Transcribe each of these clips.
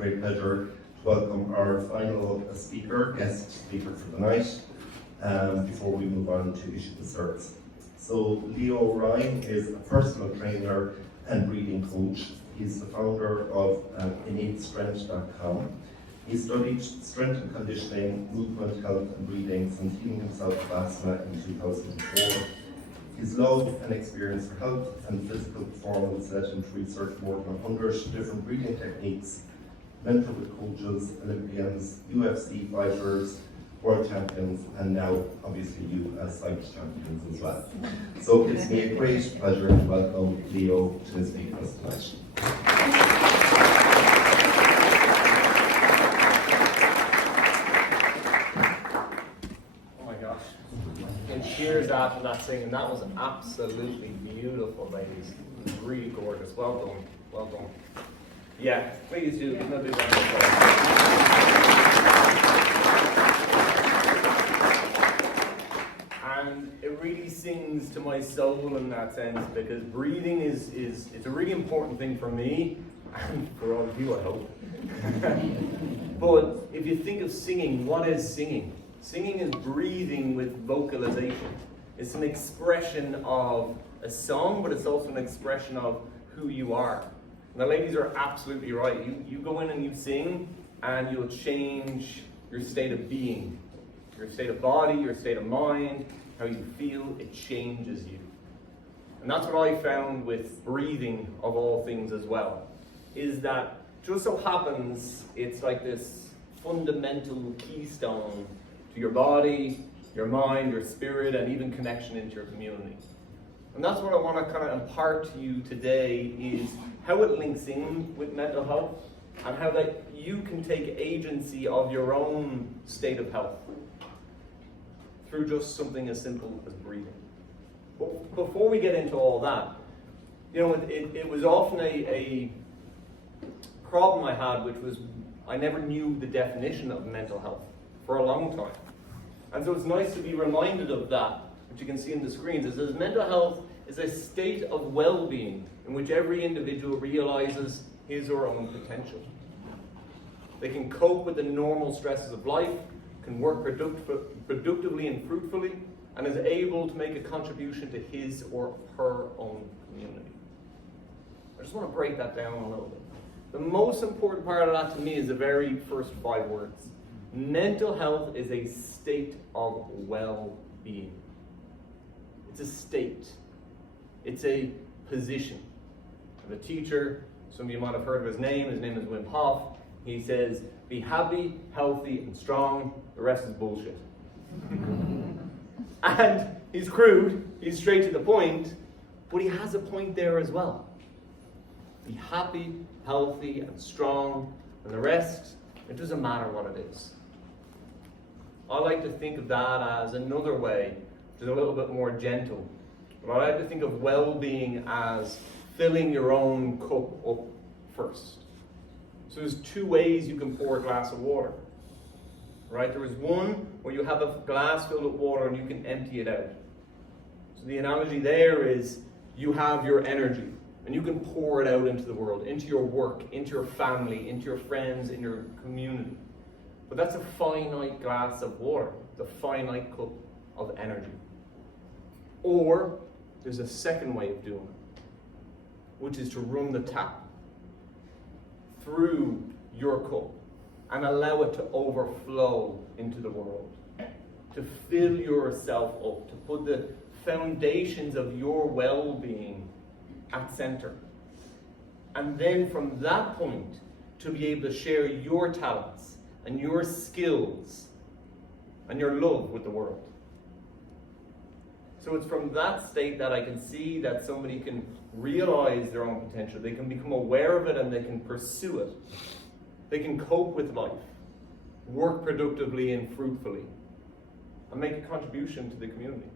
great pleasure to welcome our final guest speaker for the night, before we move on to issue the certs. So Leo Ryan is a personal trainer and breathing coach. He's the founder of InnateStrength.com. He studied strength and conditioning, movement, health and breathing since healing himself of asthma in 2004. His love and experience for health and physical performance led him to research more than 100 different breathing techniques, mentor with coaches, Olympians, UFC fighters, world champions, and now obviously you as Psyched champions as well. So it gives me a great pleasure to welcome Leo to his speak us tonight. And cheers after that singing. That was absolutely beautiful, ladies. It was really gorgeous. Well done. Well done. Yeah, please do. Another round of applause. And it really sings to my soul in that sense, because breathing is it's a really important thing for me and for all of you, I hope. But if you think of singing, what is singing? Singing is breathing with vocalization. It's an expression of a song, but it's also an expression of who you are. And the ladies are absolutely right. You go in and you sing, and you'll change your state of being. Your state of body, your state of mind, how you feel, it changes you. And that's what I found with breathing, of all things as well, is that just so happens it's like this fundamental keystone to your body, your mind, your spirit, and even connection into your community. And that's what I want to kind of impart to you today, is how it links in with mental health and how that you can take agency of your own state of health through just something as simple as breathing. But before we get into all that, you know, it was often a problem I had, which was I never knew the definition of mental health for a long time. And so it's nice to be reminded of that, which you can see on the screens. It says mental health is a state of well-being in which every individual realizes his or her own potential. They can cope with the normal stresses of life, can work productively and fruitfully, and is able to make a contribution to his or her own community. I just want to break that down a little bit. The most important part of that to me is the very first 5 words. Mental health is a state of well-being. It's a state. It's a position. I have a teacher, some of you might have heard of his name is Wim Hof. He says, be happy, healthy, and strong, the rest is bullshit. And he's crude, he's straight to the point, but he has a point there as well. Be happy, healthy, and strong, and the rest, it doesn't matter what it is. I like to think of that as another way, which is a little bit more gentle. But I like to think of well-being as filling your own cup up first. So there's 2 ways you can pour a glass of water. Right? There is one where you have a glass filled with water and you can empty it out. So the analogy there is you have your energy and you can pour it out into the world, into your work, into your family, into your friends, in your community. But that's a finite glass of water, the finite cup of energy. Or there's a second way of doing it, which is to run the tap through your cup and allow it to overflow into the world, to fill yourself up, to put the foundations of your well-being at center. And then from that point, to be able to share your talents and your skills and your love with the world. So it's from that state that I can see that somebody can realize their own potential. They can become aware of it and they can pursue it. They can cope with life, work productively and fruitfully, and make a contribution to the community.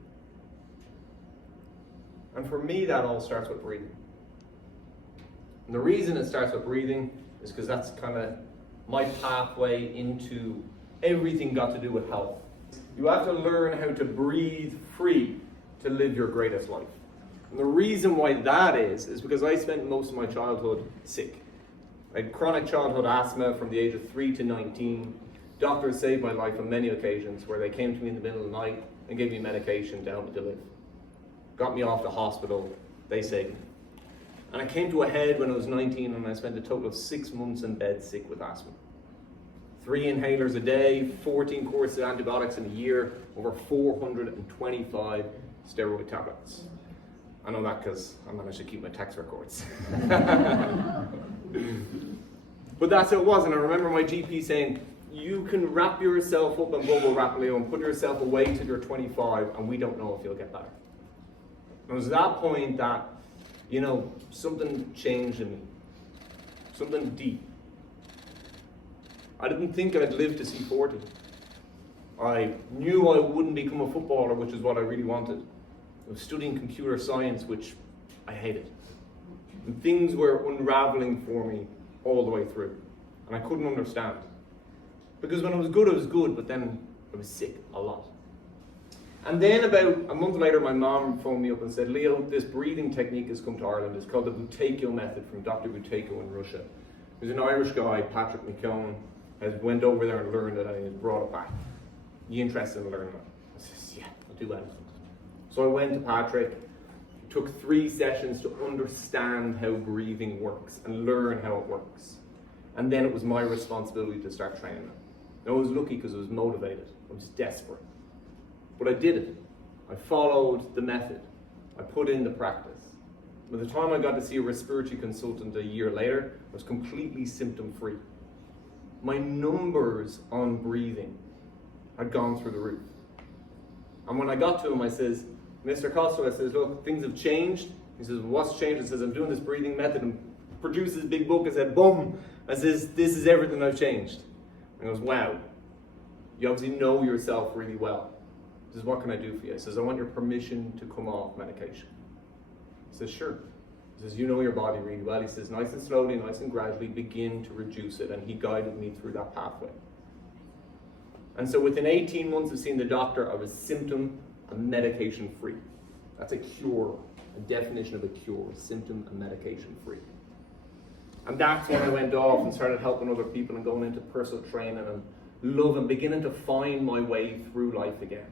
And for me, that all starts with breathing. And the reason it starts with breathing is because that's kind of my pathway into everything got to do with health. You have to learn how to breathe free to live your greatest life. And the reason why that is because I spent most of my childhood sick. I had chronic childhood asthma from the age of 3 to 19. Doctors saved my life on many occasions where they came to me in the middle of the night and gave me medication to help me to live. Got me off the hospital, they saved me. And I came to a head when I was 19 and I spent a total of 6 months in bed sick with asthma. 3 inhalers a day, 14 courses of antibiotics in a year, over 425 steroid tablets. I know that because I managed to keep my tax records. But that's how it was, and I remember my GP saying, you can wrap yourself up in bubble wrap, Leo, and put yourself away till you're 25, and we don't know if you'll get better. And it was at that point that, something changed in me. Something deep. I didn't think I'd live to see 40. I knew I wouldn't become a footballer, which is what I really wanted. I was studying computer science, which I hated. And things were unraveling for me all the way through. And I couldn't understand. Because when I was good, but then I was sick a lot. And then about a month later, my mom phoned me up and said, Leo, this breathing technique has come to Ireland. It's called the Buteyko method from Dr. Buteyko in Russia. There's an Irish guy, Patrick McKeown, has went over there and learned it and he's brought it back. You interested in learning it? I says, yeah, I'll do anything. So I went to Patrick. It took 3 sessions to understand how breathing works and learn how it works. And then it was my responsibility to start training it. And I was lucky because I was motivated. I was desperate. But I did it. I followed the method. I put in the practice. By the time I got to see a respiratory consultant a year later, I was completely symptom-free. My numbers on breathing had gone through the roof. And when I got to him, I says, Mr. Costello, I says, look, things have changed. He says, what's changed? I says, I'm doing this breathing method, and produced this big book. I said, boom. I says, this is everything I've changed. And he goes, wow, you obviously know yourself really well. He says, what can I do for you? I says, I want your permission to come off medication. He says, sure. He says, you know your body really well. He says, nice and slowly, nice and gradually, begin to reduce it. And he guided me through that pathway. And so within 18 months of seeing the doctor, I was symptom and medication free. That's a cure, a definition of a cure, symptom and medication free. And that's when I went off and started helping other people and going into personal training and love and beginning to find my way through life again.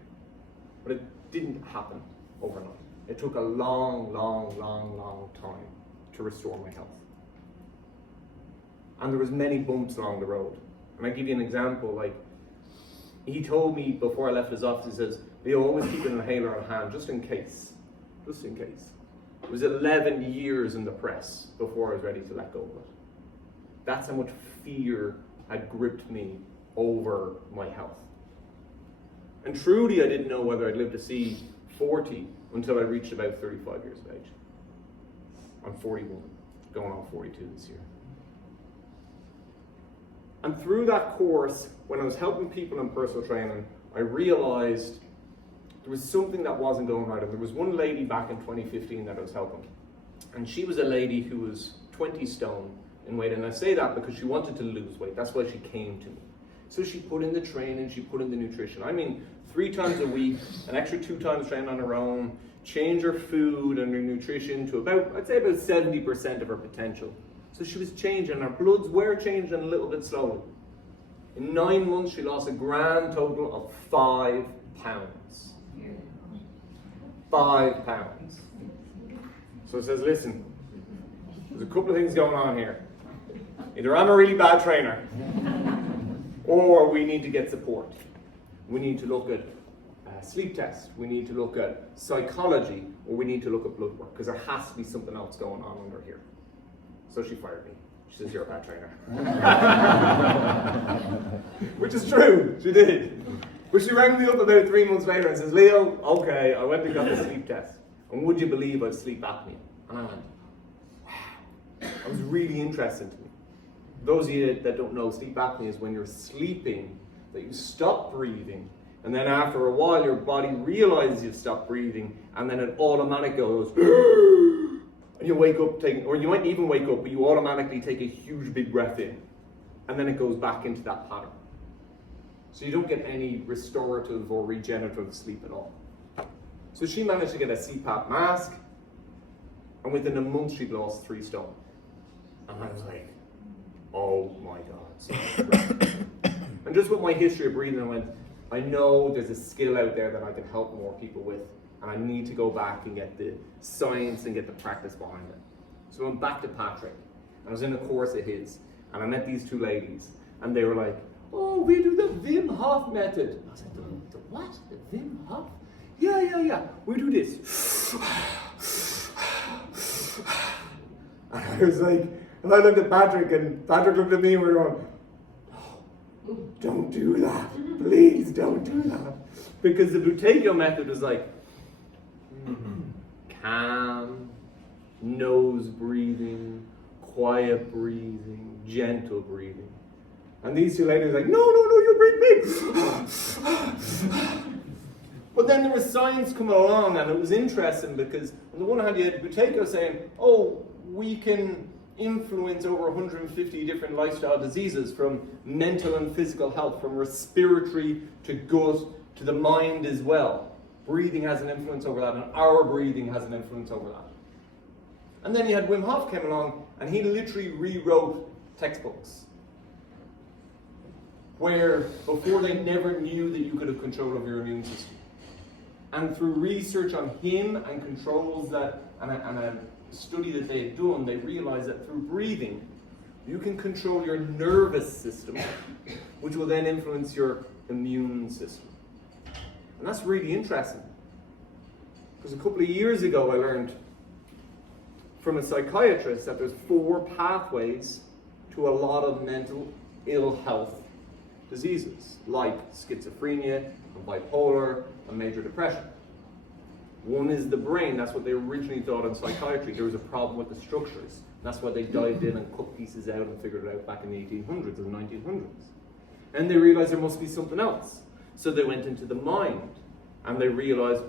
But it didn't happen overnight. It took a long, long, long, long time to restore my health. And there was many bumps along the road. And I give you an example, like, he told me before I left his office, he says, Leo, always keep an inhaler on hand, just in case. Just in case. It was 11 years in the press before I was ready to let go of it. That's how much fear had gripped me over my health. And truly, I didn't know whether I'd live to see 40 until I reached about 35 years of age. I'm 41, going on 42 this year. And through that course, when I was helping people in personal training, I realized there was something that wasn't going right. And there was one lady back in 2015 that I was helping. And she was a lady who was 20 stone in weight. And I say that because she wanted to lose weight. That's why she came to me. So she put in the training, she put in the nutrition. I mean, 3 times a week, an extra 2 times training on her own, change her food and her nutrition to about, I'd say about 70% of her potential. So she was changing, her bloods were changing a little bit slowly. In 9 months, she lost a grand total of 5 pounds. 5 pounds. So it says, listen, there's a couple of things going on here. Either I'm a really bad trainer, or we need to get support. We need to look at sleep test, we need to look at psychology, or we need to look at blood work, because there has to be something else going on under here. So she fired me. She says, you're a bad trainer. Which is true, she did. But she rang me up about 3 months later and says, Leo, okay, I went and got the sleep test. And would you believe I've sleep apnea? And I went, wow. That was really interesting to me. Those of you that don't know, sleep apnea is when you're sleeping, that you stop breathing, and then after a while your body realizes you've stopped breathing, and then it automatically goes, and you wake up or you might even wake up, but you automatically take a huge big breath in, and then it goes back into that pattern. So you don't get any restorative or regenerative sleep at all. So she managed to get a CPAP mask, and within a month she'd lost 3 stone. And I was like, oh my God. So and just with my history of breathing, I went, I know there's a skill out there that I can help more people with, and I need to go back and get the science and get the practice behind it. So I went back to Patrick. I was in a course of his, and I met these two ladies, and they were like, oh, we do the Wim Hof method. I was like, the what? The Wim Hof? Yeah. We do this. And I was like, and I looked at Patrick, and Patrick looked at me, and we were going, oh, don't do that. Please don't do that. Because the Buteyko method was like, calm, nose breathing, quiet breathing, gentle breathing. And these two ladies were like, no, you breathe big. But then there was science coming along, and it was interesting because on the one hand you had Buteyko saying, oh, we can influence over 150 different lifestyle diseases, from mental and physical health, from respiratory to gut to the mind as well. Breathing has an influence over that, and our breathing has an influence over that. And then you had Wim Hof came along, and he literally rewrote textbooks, where before they never knew that you could have control of your immune system. And through research on him and controls that, and a study that they had done, they realized that through breathing, you can control your nervous system, which will then influence your immune system. And that's really interesting. Because a couple of years ago I learned from a psychiatrist that there's 4 pathways to a lot of mental ill health diseases, like schizophrenia, and bipolar, and major depression. One is the brain. That's what they originally thought in psychiatry. There was a problem with the structures. That's why they dived in and cut pieces out and figured it out back in the 1800s or 1900s. And they realized there must be something else. So they went into the mind, and they realized,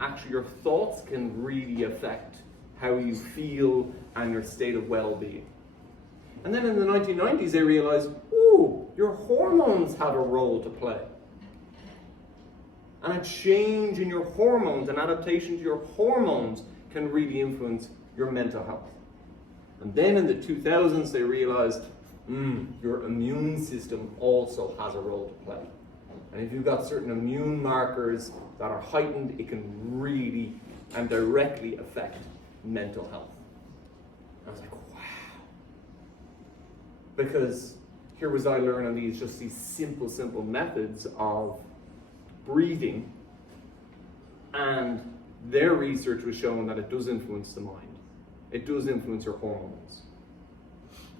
actually your thoughts can really affect how you feel and your state of well-being. And then in the 1990s they realized, your hormones have a role to play. And a change in your hormones, an adaptation to your hormones, can really influence your mental health. And then in the 2000s they realized, your immune system also has a role to play. And if you've got certain immune markers that are heightened, it can really and directly affect mental health. And I was like, wow. Because here was I learning these simple methods of breathing, and their research was showing that it does influence the mind. It does influence your hormones.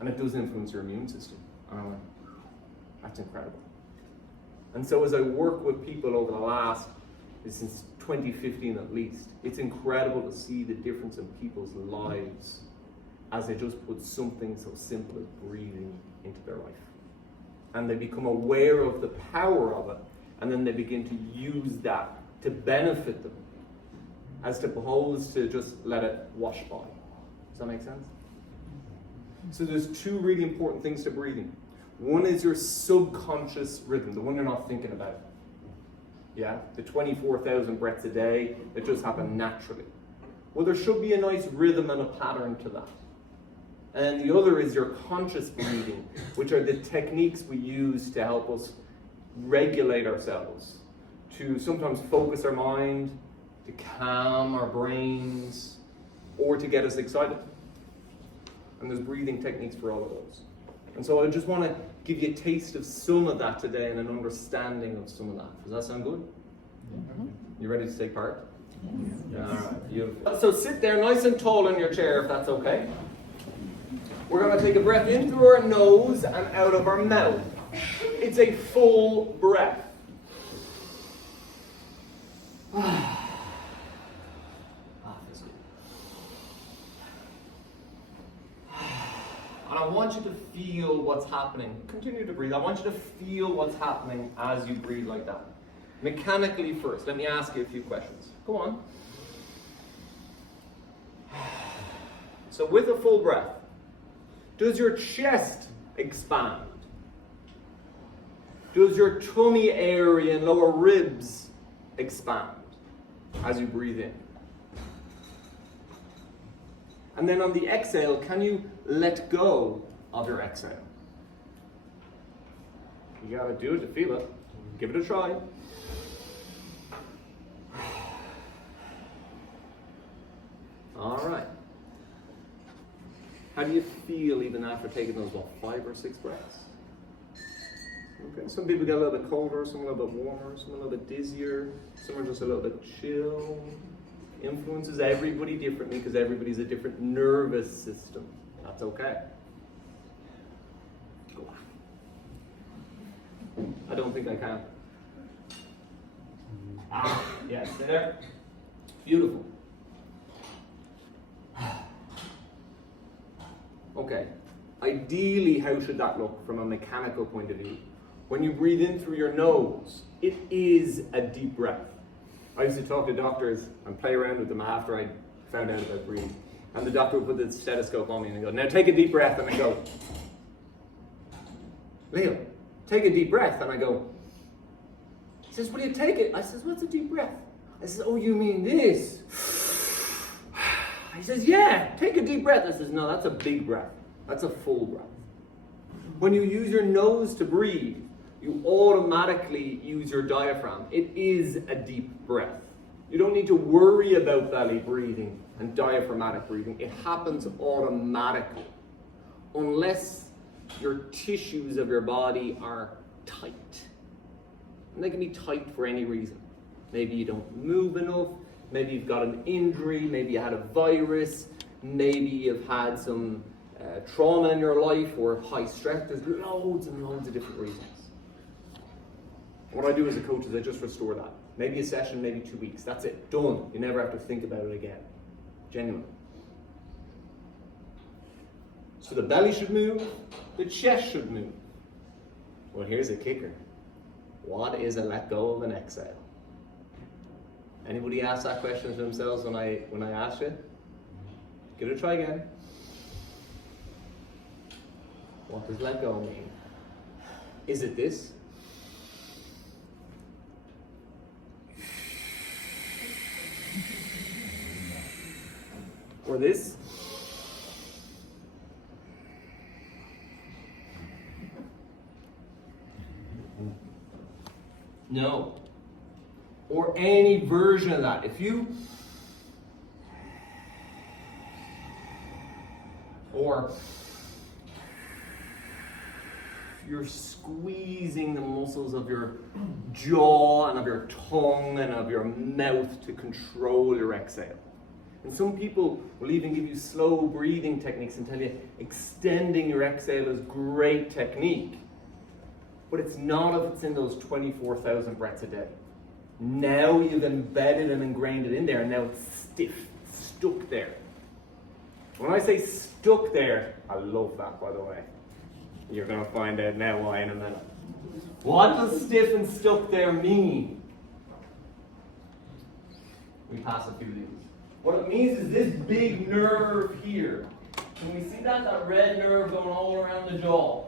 And it does influence your immune system. And I went, that's incredible. And so as I work with people over the last, since 2015 at least, it's incredible to see the difference in people's lives as they just put something so simple as breathing into their life. And they become aware of the power of it, and then they begin to use that to benefit them, as opposed to just let it wash by. Does that make sense? So there's 2 really important things to breathing. One is your subconscious rhythm, the one you're not thinking about. Yeah, the 24,000 breaths a day, it just happen naturally. Well, there should be a nice rhythm and a pattern to that. And the other is your conscious breathing, which are the techniques we use to help us regulate ourselves, to sometimes focus our mind, to calm our brains, or to get us excited. And there's breathing techniques for all of those. And so I just want to give you a taste of some of that today and an understanding of some of that. Does that sound good? Mm-hmm. You ready to take part? Yes. All right, beautiful. So sit there nice and tall in your chair if that's okay. We're going to take a breath in through our nose and out of our mouth. It's a full breath. And I want you to feel what's happening. Continue to breathe. I want you to feel what's happening as you breathe like that. Mechanically first, let me ask you a few questions. Go on. So with a full breath, does your chest expand? Does your tummy area and lower ribs expand as you breathe in? And then on the exhale, can you let go of your exhale. You gotta do it to feel it. Give it a try. All right. How do you feel even after taking those, 5 or 6 breaths? Okay, some people get a little bit colder, some a little bit warmer, some a little bit dizzier, some are just a little bit chill. Influences everybody differently because everybody's a different nervous system. That's okay. Go on. I don't think I can. Yes, there. Beautiful. Okay. Ideally, how should that look from a mechanical point of view? When you breathe in through your nose, it is a deep breath. I used to talk to doctors and play around with them after I found out about breathing. And the doctor would put the stethoscope on me and go, now take a deep breath. And I go, Leo, take a deep breath. And I go, he says, will you take it? I says, what's a deep breath? I says, oh, you mean this? He says, yeah, take a deep breath. I says, no, that's a big breath. That's a full breath. When you use your nose to breathe, you automatically use your diaphragm. It is a deep breath. You don't need to worry about belly breathing and diaphragmatic breathing. It happens automatically, unless your tissues of your body are tight. And they can be tight for any reason. Maybe you don't move enough, maybe you've got an injury, maybe you had a virus, maybe you've had some trauma in your life or high stress. There's loads and loads of different reasons. What I do as a coach is I just restore that. Maybe a session, maybe 2 weeks. That's it. Done. You never have to think about it again. Genuinely. So the belly should move. The chest should move. Well, here's a kicker. What is a let go of an exhale? Anybody ask that question to themselves when I asked it? Give it a try again. What does let go mean? Is it this? Or this? No. Or any version of that. If you you're squeezing the muscles of your jaw and of your tongue and of your mouth to control your exhale. And some people will even give you slow breathing techniques and tell you extending your exhale is great technique. But it's not if it's in those 24,000 breaths a day. Now you've embedded and ingrained it in there, and now it's stiff, stuck there. When I say stuck there, I love that, by the way. You're going to find out now why in a minute. What does stiff and stuck there mean? We pass a few of these. What it means is this big nerve here. Can we see that? That red nerve going all around the jaw.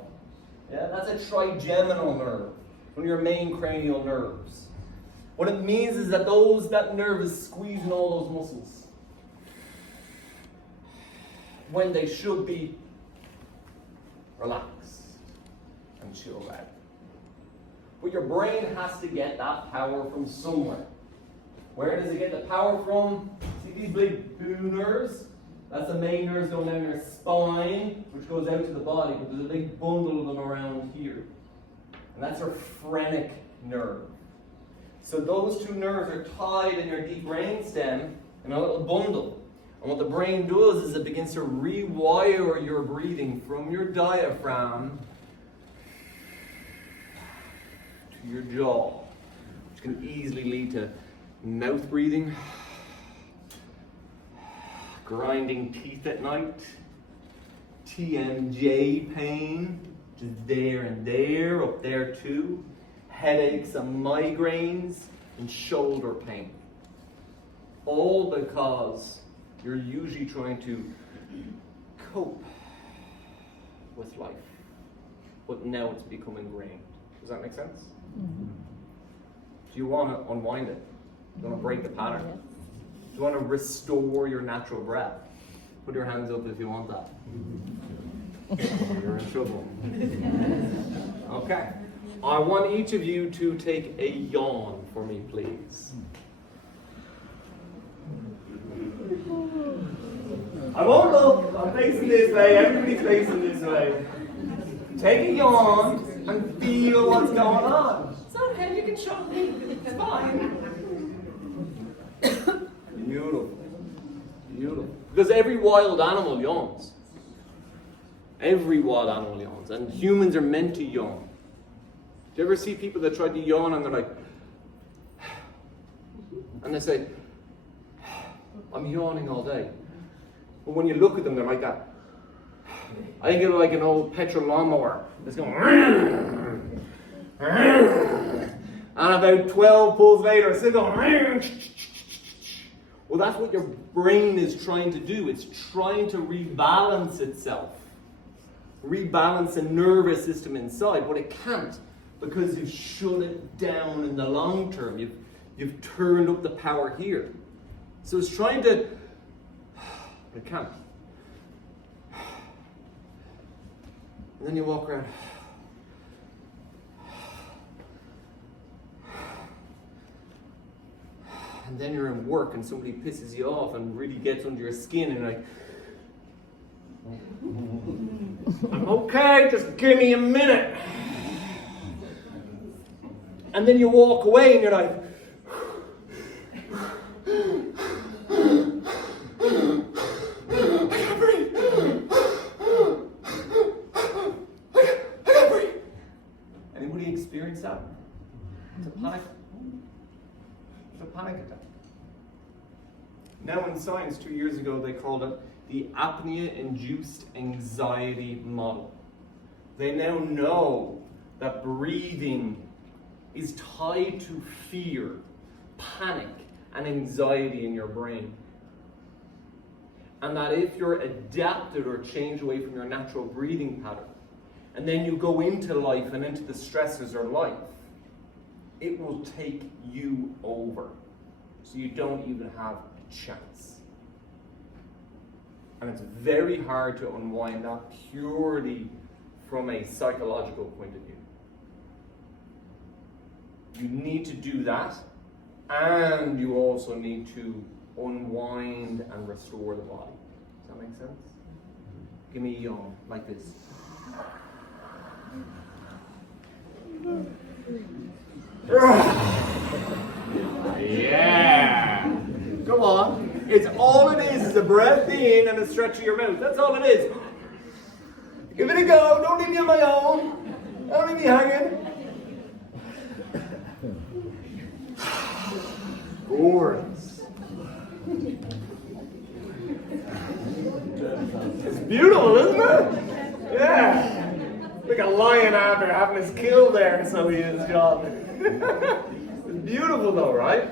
Yeah, that's a trigeminal nerve, one of your main cranial nerves. What it means is that that nerve is squeezing all those muscles when they should be relaxed and chilled out. But your brain has to get that power from somewhere. Where does it get the power from? See these big blue nerves? That's the main nerves going down your spine, which goes out to the body, but there's a big bundle of them around here. And that's your phrenic nerve. So those two nerves are tied in your deep brain stem in a little bundle. And what the brain does is it begins to rewire your breathing from your diaphragm to your jaw, which can easily lead to mouth breathing, grinding teeth at night, TMJ pain, which is there and there, up there too, headaches and migraines, and shoulder pain. All because you're usually trying to cope with life, but now it's become ingrained. Does that make sense? Mm-hmm. Do you want to unwind it? Do you want to break the pattern? Yes. Do you want to restore your natural breath? Put your hands up if you want that. You're in trouble. Okay. I want each of you to take a yawn for me, please. I won't look. I'm facing this way. Everybody's facing this way. Take a yawn and feel what's going on. It's okay, you can show me. It's fine. Beautiful. Beautiful. Because every wild animal yawns. Every wild animal yawns. And humans are meant to yawn. Do you ever see people that try to yawn and they're like, and they say, I'm yawning all day. But when you look at them, they're like that. I think it's like an old petrol lawnmower. It's going, and about 12 pulls later, it's still going. Well, that's what your brain is trying to do. It's trying to rebalance itself. Rebalance the nervous system inside, but it can't because you've shut it down in the long term. You've turned up the power here. So it's trying to, but it can't. And then you walk around. And then you're in work and somebody pisses you off and really gets under your skin and you're like, I'm okay, just give me a minute. And then you walk away and you're like, I can't breathe. I can't breathe. Anybody experience that? It's a panic. It's a panic attack. Now in science, 2 years ago, they called it the apnea-induced anxiety model. They now know that breathing is tied to fear, panic, and anxiety in your brain. And that if you're adapted or change away from your natural breathing pattern, and then you go into life and into the stressors of life, it will take you over. So you don't even have a chance. And it's very hard to unwind that purely from a psychological point of view. You need to do that, and you also need to unwind and restore the body. Does that make sense? Give me a yawn, like this. Yeah! Come on. It's all it is a breath in and a stretch of your mouth. That's all it is. Give it a go. Don't leave me on my own. Don't leave me hanging. Gorgeous. It's beautiful, isn't it? Yeah. Like a lion after having his kill there, so he is, John. It's beautiful though, right?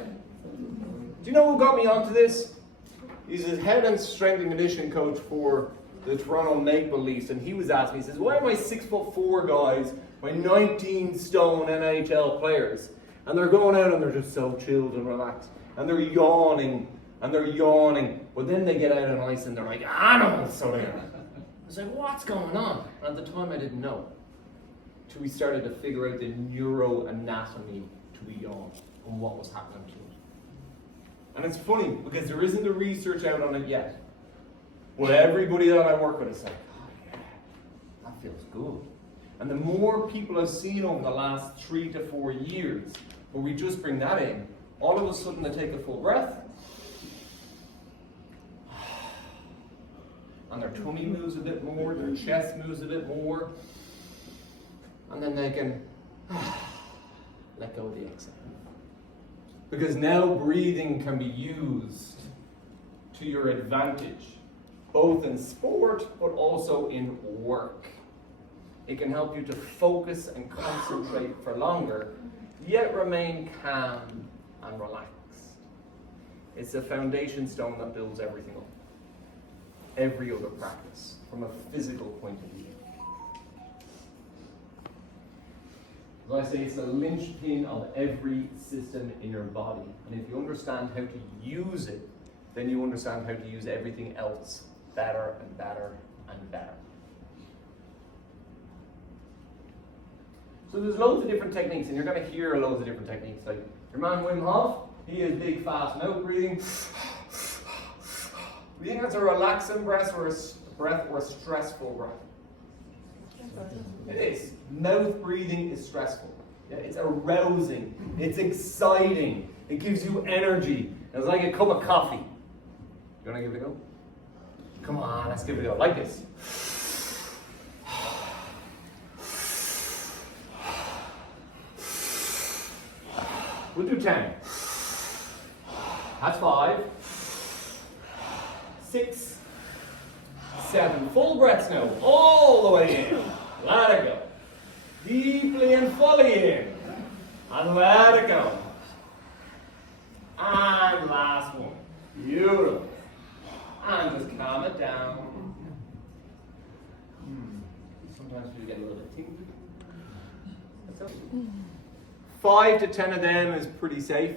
Do you know who got me onto this? He's the head and strength and conditioning coach for the Toronto Maple Leafs, and he was asking me, he says, why are my 6'4" guys, my 19 stone NHL players, and they're going out and they're just so chilled and relaxed, and they're yawning, but then they get out on ice and they're like animals, so they are. I was like, what's going on? And at the time I didn't know. Till we started to figure out the neuroanatomy to the yawn and what was happening to it. And it's funny because there isn't the research out on it yet. But everybody that I work with is like, oh yeah, that feels good. And the more people I've seen over the last 3 to 4 years, where we just bring that in, all of a sudden they take a full breath, and their tummy moves a bit more, their chest moves a bit more, and then they can let go of the exhale. Because now breathing can be used to your advantage, both in sport, but also in work. It can help you to focus and concentrate for longer, yet remain calm and relaxed. It's a foundation stone that builds everything up. Every other practice, from a physical point of view. As I say, it's the linchpin of every system in your body. And if you understand how to use it, then you understand how to use everything else better and better and better. So there's loads of different techniques, and you're going to hear loads of different techniques. Like your man Wim Hof, he is big, fast mouth breathing. Do you think that's a relaxing breath or a stressful breath? It is. Mouth breathing is stressful. Yeah, it's arousing. It's exciting. It gives you energy. It's like a cup of coffee. You want to give it a go? Come on, let's give it a go. Like this. We'll do 10. That's 5. 6. 7. Full breaths now. All the way in. Let it go. Deeply and fully in. And let it go. And last one. Beautiful. And just calm it down. Sometimes you get a little bit tingly. That's okay. 5 to 10 of them is pretty safe.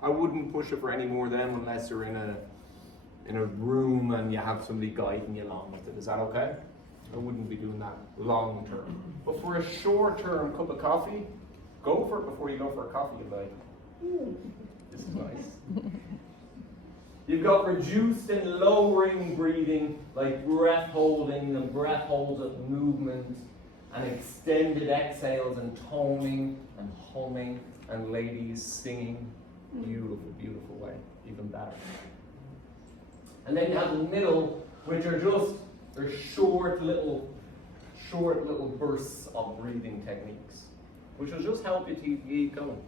I wouldn't push it for any more of them unless you're in a room and you have somebody guiding you along with it. Is that okay? I wouldn't be doing that long term. But for a short term cup of coffee, go for it before you go for a coffee. You'll be like, ooh, this is nice. You've got reduced and lowering breathing, like breath holding and breath holds of movement, and extended exhales and toning and humming, and ladies singing. Beautiful, beautiful way. Even better. And then you have the middle, which are just they're short little bursts of breathing techniques, which will just help you to keep going.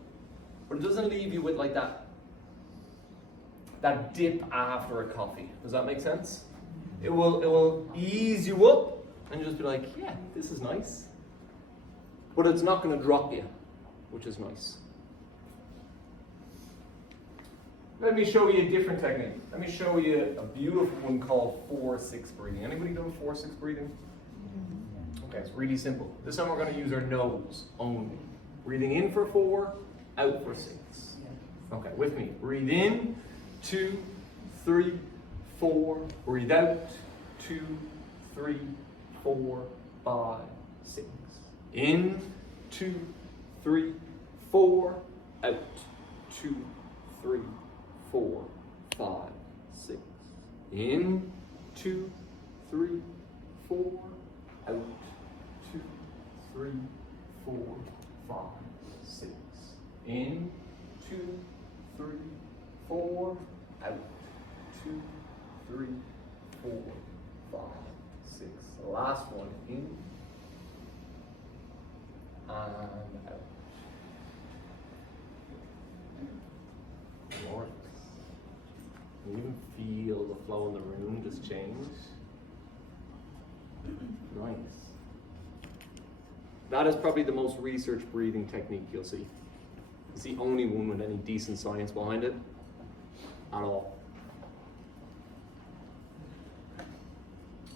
But it doesn't leave you with like that dip after a coffee. Does that make sense? It will ease you up and just be like, yeah, this is nice. But it's not going to drop you, which is nice. Let me show you a different technique. Let me show you a beautiful one called 4-6 breathing. Anybody doing 4-6 breathing? Okay, it's really simple. This time we're going to use our nose only. Breathing in for 4, out for 6. Okay, with me. Breathe in, 2, 3, 4. Breathe out, 2, 3, 4, 5, 6. In, 2, 3, 4. Out, 2, 3, 4, 5, 6. In, 2, 3, 4. Out, 2, 3, 4, 5, 6. In, 2, 3, 4. Out, 2, 3, 4, 5, 6. The last one. In and out. Glorious. You even feel the flow in the room just change. Nice. That is probably the most researched breathing technique you'll see. It's the only one with any decent science behind it at all.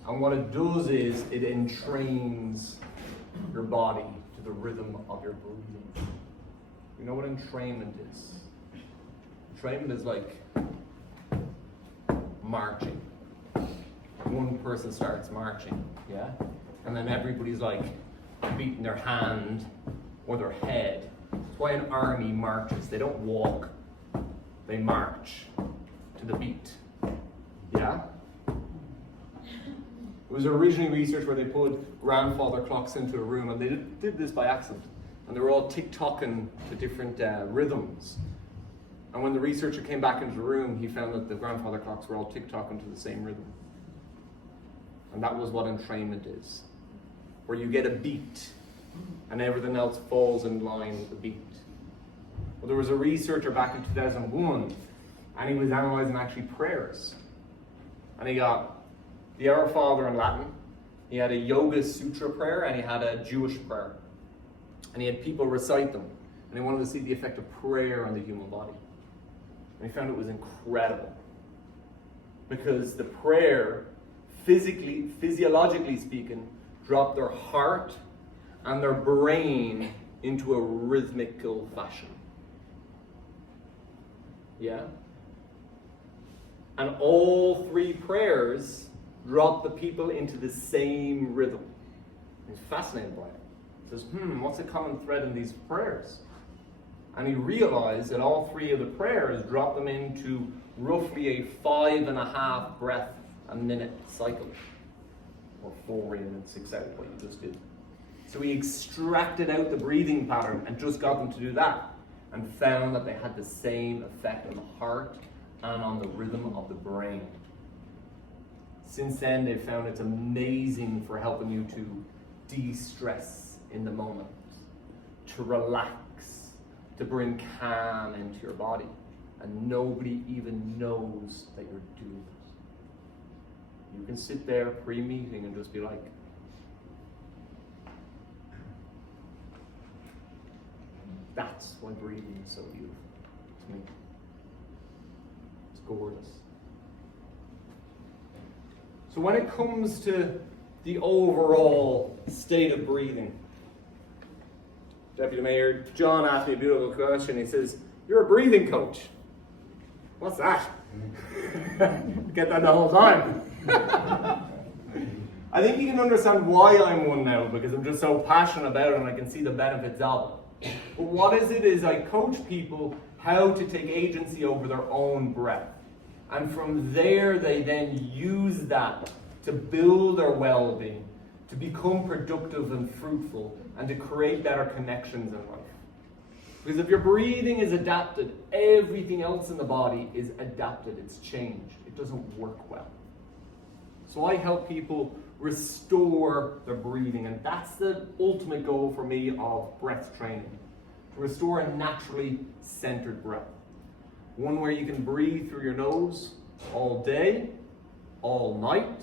And what it does is it entrains your body to the rhythm of your breathing. You know what entrainment is? Entrainment is like marching. One person starts marching, yeah? And then everybody's like beating their hand or their head. That's why an army marches. They don't walk, they march to the beat, yeah? It was originally research where they put grandfather clocks into a room, and they did this by accident. And they were all tick-tocking to different rhythms. And when the researcher came back into the room, he found that the grandfather clocks were all tick-tocking to the same rhythm. And that was what entrainment is, where you get a beat, and everything else falls in line with the beat. Well, there was a researcher back in 2001, and he was analysing actually prayers. And he got the Our Father in Latin, he had a Yoga Sutra prayer, and he had a Jewish prayer. And he had people recite them. And he wanted to see the effect of prayer on the human body. And he found it was incredible. Because the prayer, physiologically speaking, dropped their heart and their brain into a rhythmical fashion. Yeah? And all 3 prayers drop the people into the same rhythm. I was fascinated by it. Says, what's a common thread in these prayers? And he realized that all three of the prayers dropped them into roughly a 5.5 breath a minute cycle. Or 4 in and 6 out, what you just did. So he extracted out the breathing pattern and just got them to do that, and found that they had the same effect on the heart and on the rhythm of the brain. Since then, they've found it's amazing for helping you to de-stress in the moment, to relax, to bring calm into your body, and nobody even knows that you're doing it. You can sit there pre-meeting and just be like, that's why breathing is so beautiful to me. It's gorgeous. So when it comes to the overall state of breathing, Deputy Mayor John asked me a beautiful question. He says, "You're a breathing coach." What's that? Get that the whole time. I think you can understand why I'm one now, because I'm just so passionate about it and I can see the benefits of it. But what is it is I coach people how to take agency over their own breath. And from there they then use that to build their well-being, to become productive and fruitful, and to create better connections in life. Because if your breathing is adapted, everything else in the body is adapted, it's changed. It doesn't work well. So I help people restore their breathing, and that's the ultimate goal for me of breath training. To restore a naturally centered breath. One where you can breathe through your nose all day, all night,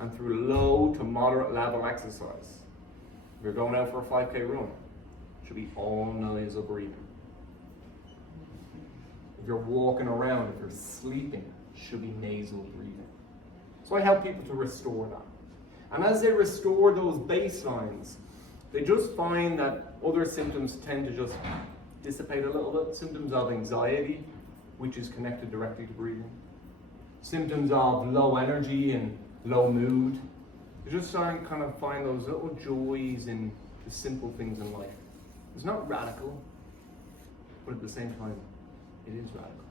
and through low to moderate level exercise. If you're going out for a 5K run, it should be all nasal breathing. If you're walking around, if you're sleeping, it should be nasal breathing. So I help people to restore that. And as they restore those baselines, they just find that other symptoms tend to just dissipate a little bit. Symptoms of anxiety, which is connected directly to breathing. Symptoms of low energy and low mood. You just start to kind of find those little joys in the simple things in life. It's not radical, but at the same time, it is radical.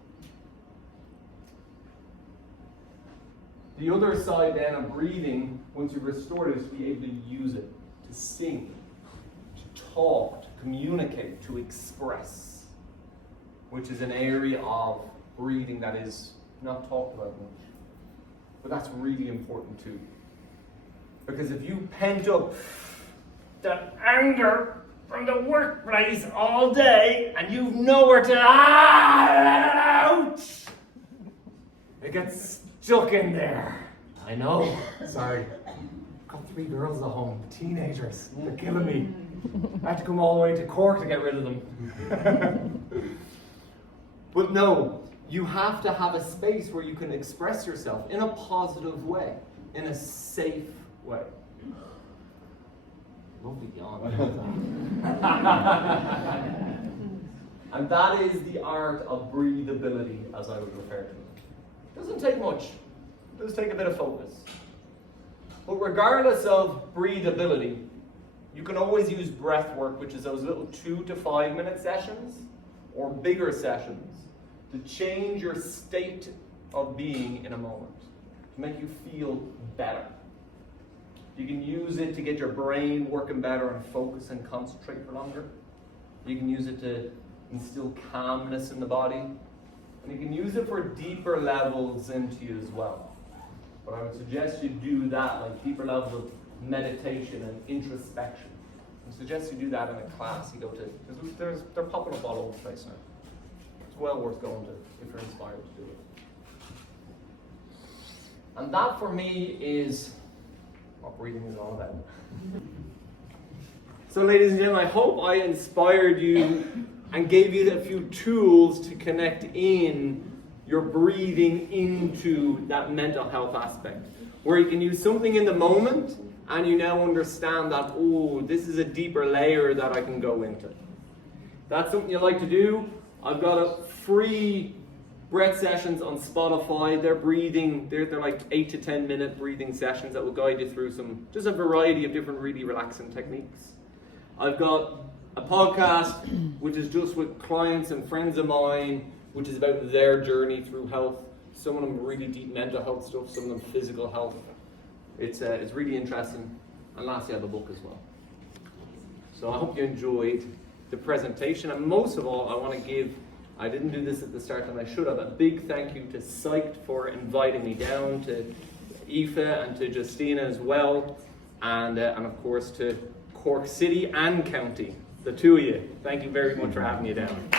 The other side then of breathing, once you restore it, is to be able to use it, to sing, to talk, to communicate, to express, which is an area of breathing that is not talked about much. But that's really important too. Because if you pent up that anger from the workplace all day and you've nowhere to let it out, it gets stuck in there. I know. Sorry. I've got 3 girls at home, teenagers. They're killing me. I had to come all the way to Cork to get rid of them. But no, you have to have a space where you can express yourself in a positive way, in a safe way. Lovely yawn. And that is the art of breathability, as I would refer to it. It doesn't take much. It does take a bit of focus. But regardless of breathability, you can always use breath work, which is those little 2 to 5 minute sessions, or bigger sessions, to change your state of being in a moment, to make you feel better. You can use it to get your brain working better and focus and concentrate for longer. You can use it to instill calmness in the body. And you can use it for deeper levels into you as well. But I would suggest you do that, like deeper levels of meditation and introspection. I suggest you do that in a class you go to, because they're popping up all over the place now. It's well worth going to if you're inspired to do it. And that for me is what breathing is all about. So ladies and gentlemen, I hope I inspired you and gave you a few tools to connect in your breathing into that mental health aspect, where you can use something in the moment and you now understand that, oh, this is a deeper layer that I can go into. If that's something you like to do, I've got a free breath sessions on Spotify. They're breathing, they're like 8 to 10 minute breathing sessions that will guide you through just a variety of different really relaxing techniques. I've got a podcast which is just with clients and friends of mine, which is about their journey through health. Some of them really deep mental health stuff, some of them physical health. It's really interesting. And lastly, I have a book as well. So I hope you enjoyed the presentation. And most of all, I want to give, I didn't do this at the start and I should have, a big thank you to Psyched for inviting me down, to Aoife and to Justina as well, and of course to Cork City and County, the two of you. Thank you very much for having me down.